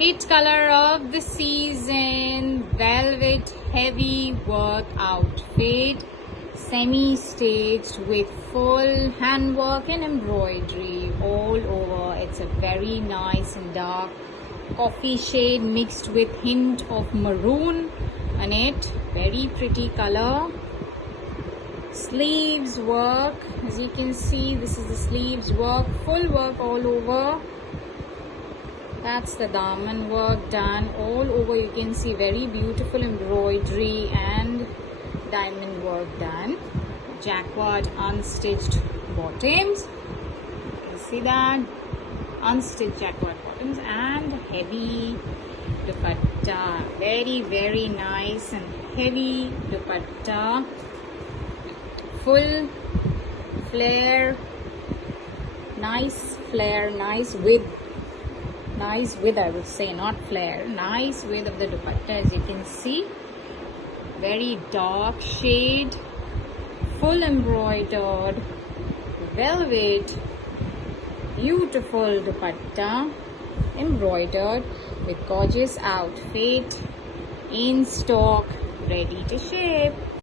Hit color of the season, velvet heavy work outfit, semi-staged with full handwork and embroidery all over. It's a very nice and dark coffee shade mixed with hint of maroon on it. Very pretty color. Sleeves work, as you can see, this is the sleeves work, full work all over. That's the daman work done all over. You can see very beautiful embroidery and diamond work done. Jacquard unstitched bottoms. You see that? Unstitched jacquard bottoms and heavy dupatta. Very nice and heavy dupatta. Full flare, nice width. Nice width, I would say, not flare. Nice width of the dupatta, as you can see. Very dark shade, full embroidered, velvet, beautiful dupatta, embroidered with gorgeous outfit, in stock, ready to ship.